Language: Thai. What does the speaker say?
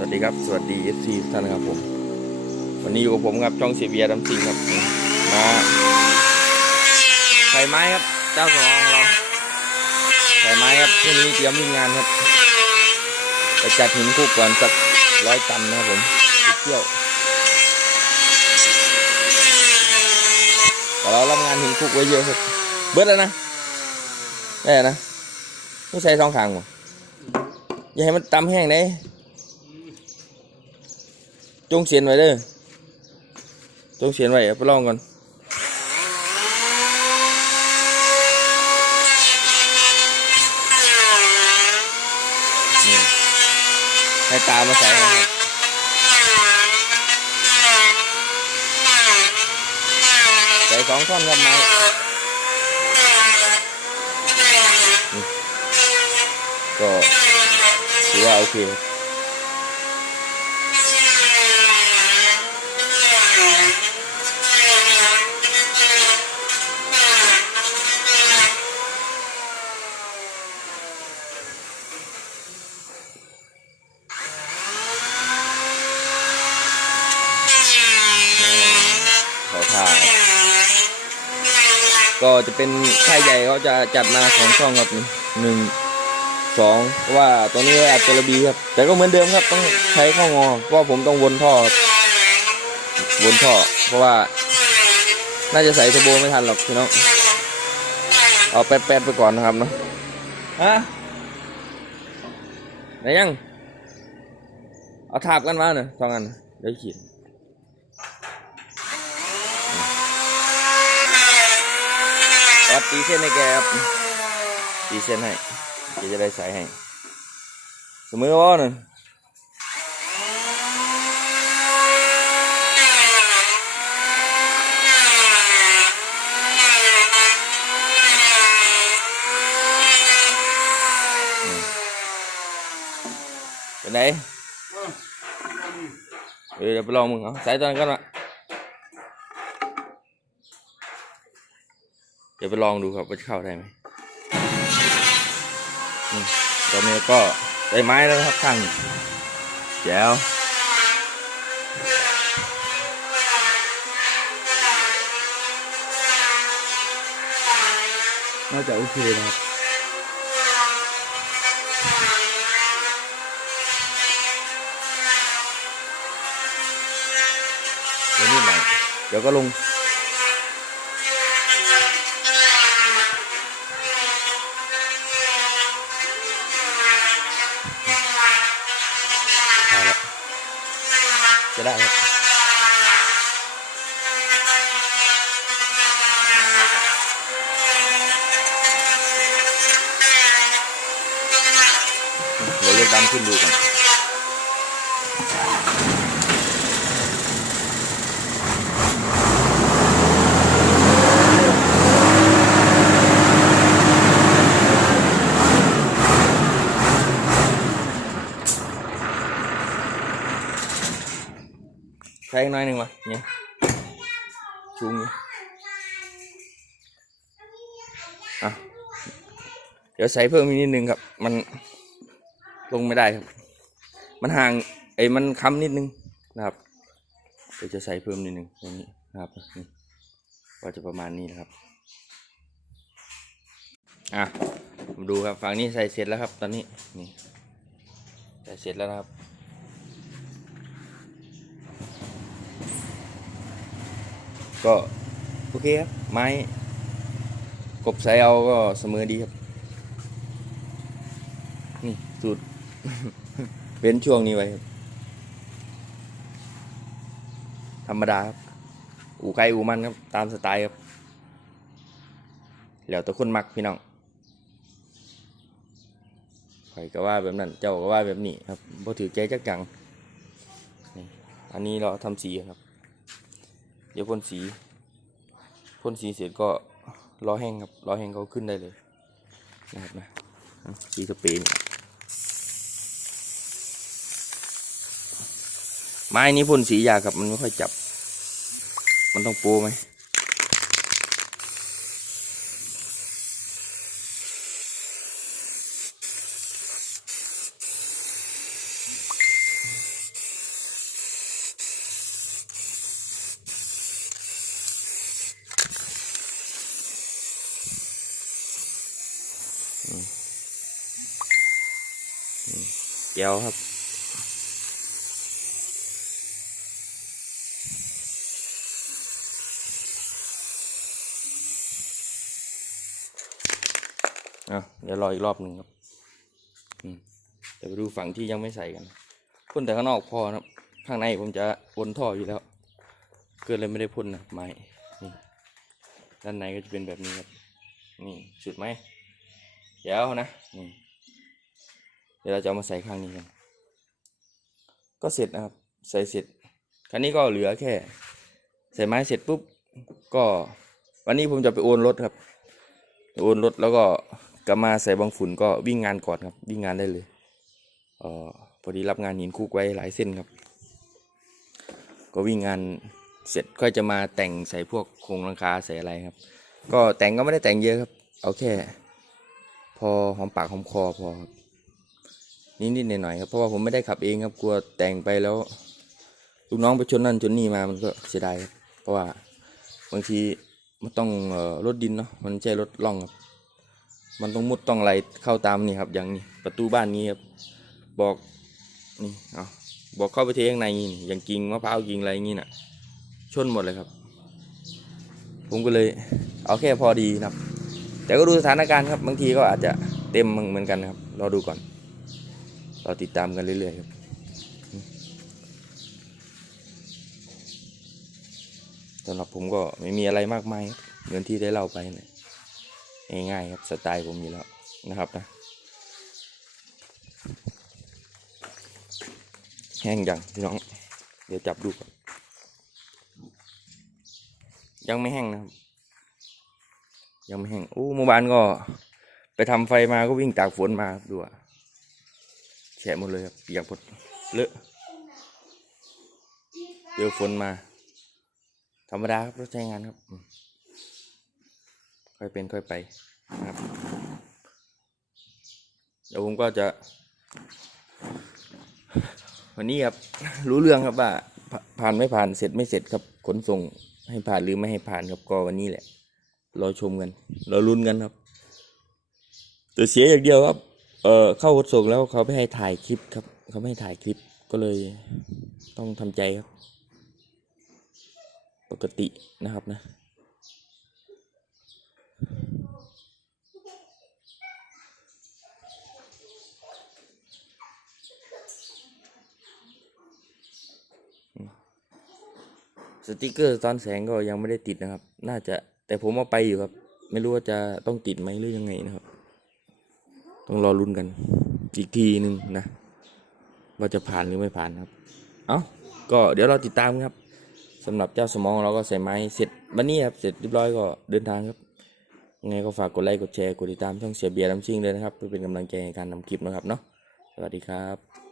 สวัสดีครับ สวัสดี FC ทุกท่านนะครับผม วันนี้อยู่กับผมครับช่องเสียเบียร์ดำสิงครับมาใส่ไม้ครับ เจ้าของของเราใส่ไม้ครับพรุ่งนี้เตรียมวิ่งานครับไปจัดหินคุกก่อนสักร้อยตันนะครับผมเที่ยวแต่เรารับงานหินคุกไว้เยอะครับเบิดแล้วนะได้นะไม่ใส่สองขางบ่อย่าให้มันตำแห้งได้ จงเสียนไว้เด้อจงเสียนไว้ไปลองก่อนให้ตามาใส่ใส่สองท่อนครับไม้ก็ถือว่าโอเคครับ เขาถ่าย ก็จะเป็นค่ายใหญ่เขาจะจัดมาสองช่องครับหนึ่งสองเพราะว่าตรงนี้อัดตัวระบีครับ แต่ก็เหมือนเดิมครับต้องใช้ข้องอเพราะผมต้องวนท่อวนท่อ เพราะว่า น่าจะใส่เทอร์โบไม่ทันหรอกพี่น้องเอาแป๊ดๆไปก่อนนะครับเนาะฮะไหนยัง เอาทาบกันมาหน่ยสองอันเดี๋ยวขีด ครับ ตีเส้นให้แกครับ ตีเส้นให้แกจะได้ใส่ให้ เสมอว่าหนึ่งเป็นไงเออเดี๋ยวไปลองมึงเอาใส่ตอนนั้นก่อนวะ เดี๋ยวไปลองดูครับว่าจะเข้าได้ไหมตอนนี้ก็ได้ไม้แล้วครับข้างแจ๋วน่าจะโอเคนะครับเดี๋ยวนิดหน่อยเดี๋ยวก็ลง ใช่แล้วจะ ได้ครับเดี๋ยวยกดำขึ้นดูก่อน ใช้หน้อยหนึ่งมาเนี่ยชูงเนี่ยอะเดี๋ยวใส่เพิ่มอีกนิดนึงครับ มันลงไม่ได้ครับ มันห่างไอ้มันค้ำนิดนึงนะครับเดี๋ยวจะใส่เพิ่มนิดนึงตรงนี้นะครับนี่ก็จะประมาณนี้นะครับอะมาดูครับฝั่งนี้ใส่เสร็จแล้วครับ ตอนนี้นี่ใส่เสร็จแล้วนะครับ ก็โอเคครับ ไม้ กบใสเอาก็เสมอดีครับ นี่สูตร เว้นช่วงนี้ไว้ครับ ธรรมดาครับ อูไก่อูมันครับ ตามสไตล์ครับ แล้วแต่คนมักพี่น้องใครก็ว่าแบบนั้น เจ้าก็ว่าแบบนี้ครับพอถือใจจักจังนี่อันนี้เราทำสีครับ เดี๋ยวพ่นสีพ่นสีเสร็จก็รอแห้งครับรอแห้งเขาขึ้นได้เลยนะครับนะสีสเปรย์นี่ไม้นี้พ่นสียากครับมันไม่ค่อยจับ มันต้องปูไหม แก้วครับ เดี๋ยวรออีกรอบหนึ่งครับเดี๋ยวไปดูฝั่งที่ยังไม่ใส่กันพ่นแต่ข้างนอกพอนะครับ ข้างในผมจะวนท่ออยู่แล้ว เกินเลยไม่ได้พ่นนะไม้นี่ด้านในก็จะเป็นแบบนี้ครับ นี่สุดไหมเดี๋ยวนะนี่ เดี๋ยวเราจะเอามาใส่ข้างนี้กันก็เสร็จนะครับ ใส่เสร็จ คราวนี้ก็เหลือแค่ ใส่ไม้เสร็จปุ๊บ ก็วันนี้ผมจะไปโอนรถครับ โอนรถแล้วก็กลับมาใส่บางฝุ่นก็วิ่งงานก่อนครับ วิ่งงานได้เลยเออพอดีรับงานหินคุกไว้หลายเส้นครับ ก็วิ่งงานเสร็จค่อยจะมาแต่งใส่พวกโครงหลังคาใส่อะไรครับ ก็แต่งก็ไม่ได้แต่งเยอะครับ เอาแค่ พอหอมปากหอมคอพอครับ นิดๆหน่อยๆครับเพราะว่าผมไม่ได้ขับเองครับกลัวแต่งไปแล้วลูกน้องไปชนนั่นชนนี่มามันก็เสียดายครับเพราะว่าบางทีมันต้องรถดินเนาะมันใช่รถล่องครับ มันต้องมุดต้องอะไรเข้าตามนี่ครับ อย่างนี้ประตูบ้านนี้ครับบอกนี่เอาบอกเข้าไปเทข้างในนี่อย่างกิ่งมะพร้าวกิ่งอะไรอย่างนี้น่ะ ชนหมดเลยครับ ผมก็เลยเอาแค่พอดีครับ แต่ก็ดูสถานการณ์ครับบางทีก็อาจจะเต็มเหมือนกันครับรอดูก่อน เราติดตามกันเรื่อยๆครับสำหรับผมก็ไม่มีอะไรมากมายเหมือนที่ได้เล่าไปนะง่ายๆครับสไตล์ผมอยู่แล้วนะครับนะแห้งยังพี่น้อง เดี๋ยวจับดูก่อนยังไม่แห้งนะครับ ยังไม่แห้งอู้เมื่อวานก็ ไปทำไฟมาก็วิ่งตากฝนมาดูอะ แฉะหมดเลยครับเปียกหมดเลอะเจอฝนมา ธรรมดาครับรถใช้งานครับ ค่อยเป็นค่อยไปนะครับ เดี๋ยวผมก็จะ วันนี้ครับรู้เรื่องครับว่าผ่าผ่านไม่ผ่านเสร็จไม่เสร็จครับขนส่งให้ผ่านหรือไม่ให้ผ่านครับก็วันนี้แหละรอชมกันรอลุ้นกันครับแต่เสียอย่างเดียวครับ เออเข้าขนส่งแล้วเขาไม่ให้ถ่ายคลิปครับ เขาไม่ให้ถ่ายคลิปก็เลย ต้องทำใจครับ ปกตินะครับนะ สติกเกอร์ตอนแสงก็ยังไม่ได้ติดนะครับ น่าจะแต่ผมเอาไปอยู่ครับ ไม่รู้ว่าจะต้องติดไหมหรือยังไงนะครับ ต้องรอรุ่นกัน อีกทีหนึ่งนะ ว่าจะผ่านหรือไม่ผ่านครับ เอาก็เดี๋ยวเราติดตามครับสำหรับเจ้าสมองเราก็ใส่ไม้เสร็จวันนี้ครับเสร็จเรียบร้อยก็เดินทางครับยังไงก็ฝากกดไลค์กดแชร์กดติดตามช่องเสียเบียร์น้ำชิงเลยนะครับเพื่อเป็นกำลังใจในการนำคลิปนะครับเนาะสวัสดีครับ